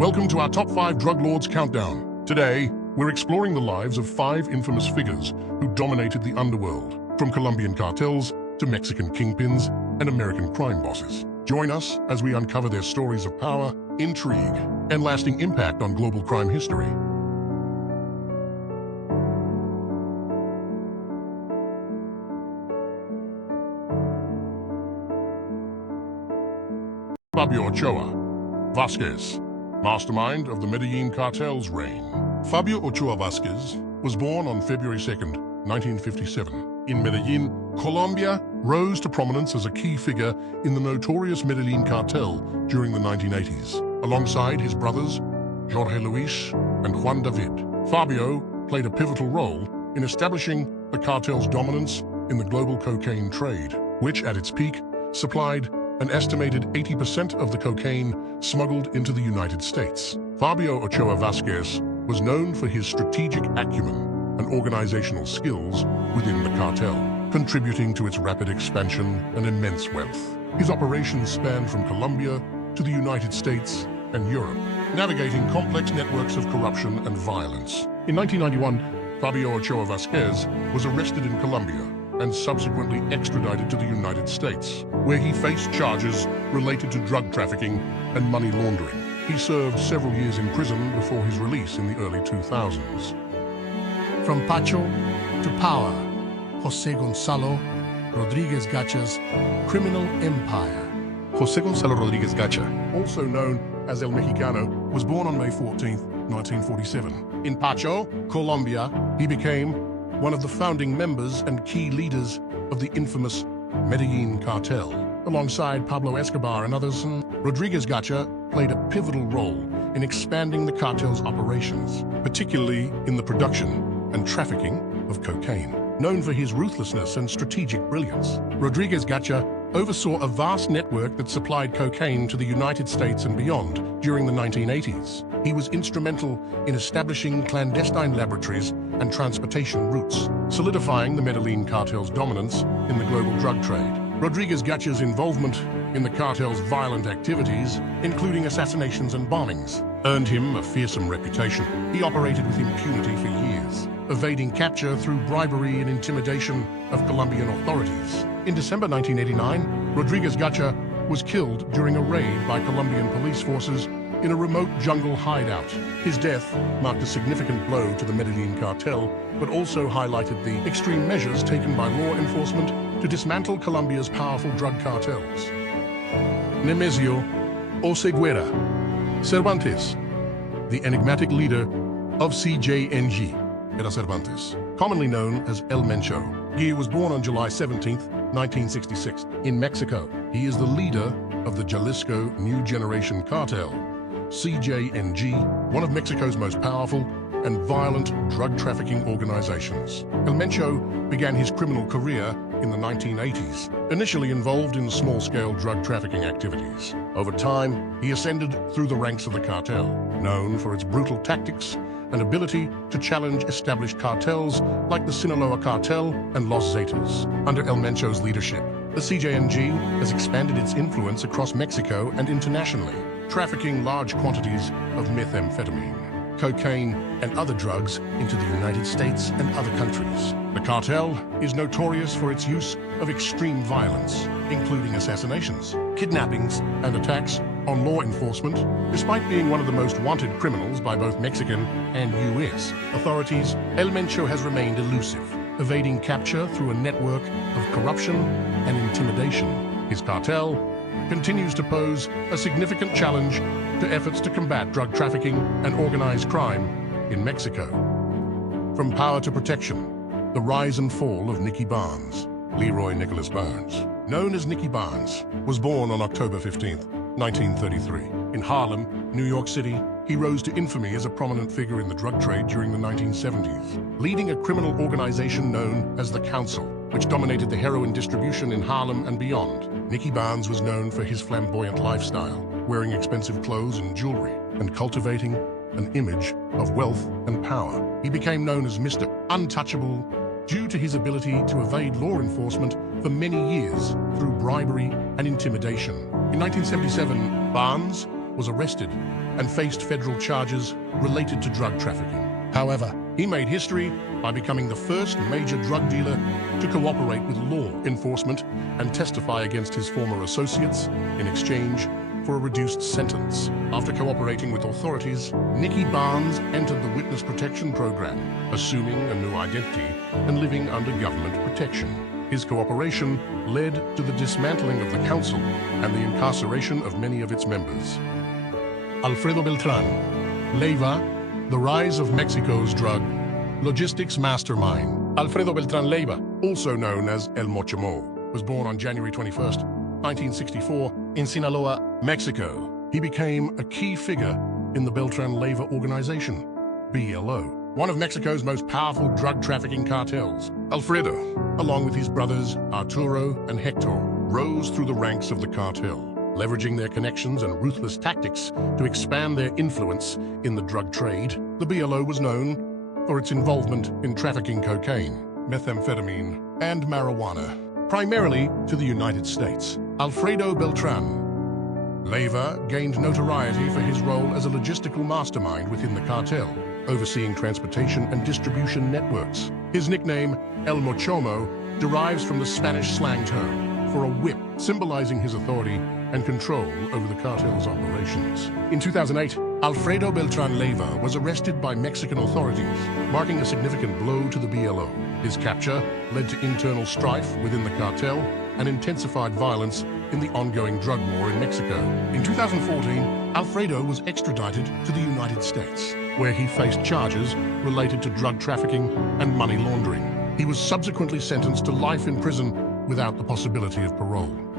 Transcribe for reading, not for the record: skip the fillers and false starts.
Welcome to our Top 5 Drug Lords Countdown. Today, we're exploring the lives of 5 infamous figures who dominated the underworld, from Colombian cartels to Mexican kingpins and American crime bosses. Join us as we uncover their stories of power, intrigue, and lasting impact on global crime history. Fabio Ochoa Vasquez, mastermind of the Medellin Cartel's reign. Fabio Ochoa Vasquez was born on February 2nd, 1957. In Medellin, Colombia, rose to prominence as a key figure in the notorious Medellin cartel during the 1980s. Alongside his brothers, Jorge Luis and Juan David, Fabio played a pivotal role in establishing the cartel's dominance in the global cocaine trade, which at its peak supplied an estimated 80% of the cocaine smuggled into the United States. Fabio Ochoa Vasquez was known for his strategic acumen and organizational skills within the cartel, contributing to its rapid expansion and immense wealth. His operations spanned from Colombia to the United States and Europe, navigating complex networks of corruption and violence. In 1991, Fabio Ochoa Vasquez was arrested in Colombia and subsequently extradited to the United States, where he faced charges related to drug trafficking and money laundering. He served several years in prison before his release in the early 2000s. From Pacho to power, José Gonzalo Rodriguez Gacha's criminal empire. José Gonzalo Rodriguez Gacha, also known as El Mexicano, was born on May 14, 1947. In Pacho, Colombia, he became one of the founding members and key leaders of the infamous Medellin cartel. Alongside Pablo Escobar and others, Rodriguez Gacha played a pivotal role in expanding the cartel's operations, particularly in the production and trafficking of cocaine. Known for his ruthlessness and strategic brilliance, Rodriguez Gacha oversaw a vast network that supplied cocaine to the United States and beyond during the 1980s. He was instrumental in establishing clandestine laboratories and transportation routes, solidifying the Medellin cartel's dominance in the global drug trade. Rodriguez Gacha's involvement in the cartel's violent activities, including assassinations and bombings, earned him a fearsome reputation. He operated with impunity for years, evading capture through bribery and intimidation of Colombian authorities. In December 1989, Rodriguez Gacha was killed during a raid by Colombian police forces in a remote jungle hideout. His death marked a significant blow to the Medellin cartel, but also highlighted the extreme measures taken by law enforcement to dismantle Colombia's powerful drug cartels. Nemesio Oseguera Cervantes, the enigmatic leader of CJNG, Cervantes, commonly known as El Mencho. He was born on July 17, 1966, in Mexico. He is the leader of the Jalisco New Generation Cartel, CJNG, one of Mexico's most powerful and violent drug trafficking organizations. El Mencho began his criminal career in the 1980s, initially involved in small-scale drug trafficking activities. Over time, he ascended through the ranks of the cartel, known for its brutal tactics and ability to challenge established cartels like the Sinaloa Cartel and Los Zetas. Under El Mencho's leadership, the CJNG has expanded its influence across Mexico and internationally, trafficking large quantities of methamphetamine, cocaine, and other drugs into the United States and other countries. The cartel is notorious for its use of extreme violence, including assassinations, kidnappings, and attacks on law enforcement. Despite being one of the most wanted criminals by both Mexican and U.S. authorities, El Mencho has remained elusive, evading capture through a network of corruption and intimidation. His cartel continues to pose a significant challenge to efforts to combat drug trafficking and organized crime in Mexico. From power to protection, the rise and fall of Nikki Barnes. Leroy Nicholas Barnes, known as Nikki Barnes, was born on October 15, 1933. In Harlem, New York City, he rose to infamy as a prominent figure in the drug trade during the 1970s, leading a criminal organization known as the Council, which dominated the heroin distribution in Harlem and beyond. Nikki Barnes was known for his flamboyant lifestyle, wearing expensive clothes and jewelry, and cultivating an image of wealth and power. He became known as Mr. Untouchable due to his ability to evade law enforcement for many years through bribery and intimidation. In 1977, Barnes was arrested and faced federal charges related to drug trafficking. However, he made history by becoming the first major drug dealer to cooperate with law enforcement and testify against his former associates in exchange for a reduced sentence. After cooperating with authorities, Nikki Barnes entered the Witness Protection Program, assuming a new identity and living under government protection. His cooperation led to the dismantling of the council and the incarceration of many of its members. Alfredo Beltran Leyva, the rise of Mexico's drug logistics mastermind. Alfredo Beltran Leyva, also known as El Mochimo, was born on January 21st, 1964, in Sinaloa, Mexico. He became a key figure in the Beltran Leyva organization, BLO, one of Mexico's most powerful drug trafficking cartels. Alfredo, along with his brothers Arturo and Hector, rose through the ranks of the cartel, leveraging their connections and ruthless tactics to expand their influence in the drug trade. The BLO was known for its involvement in trafficking cocaine, methamphetamine, and marijuana, primarily to the United States. Alfredo Beltran Leyva gained notoriety for his role as a logistical mastermind within the cartel, overseeing transportation and distribution networks. His nickname, El Mochomo, derives from the Spanish slang term for a whip, symbolizing his authority and control over the cartel's operations. In 2008, Alfredo Beltran Leyva was arrested by Mexican authorities, marking a significant blow to the BLO. His capture led to internal strife within the cartel and intensified violence in the ongoing drug war in Mexico. In 2014, Alfredo was extradited to the United States, where he faced charges related to drug trafficking and money laundering. He was subsequently sentenced to life in prison without the possibility of parole.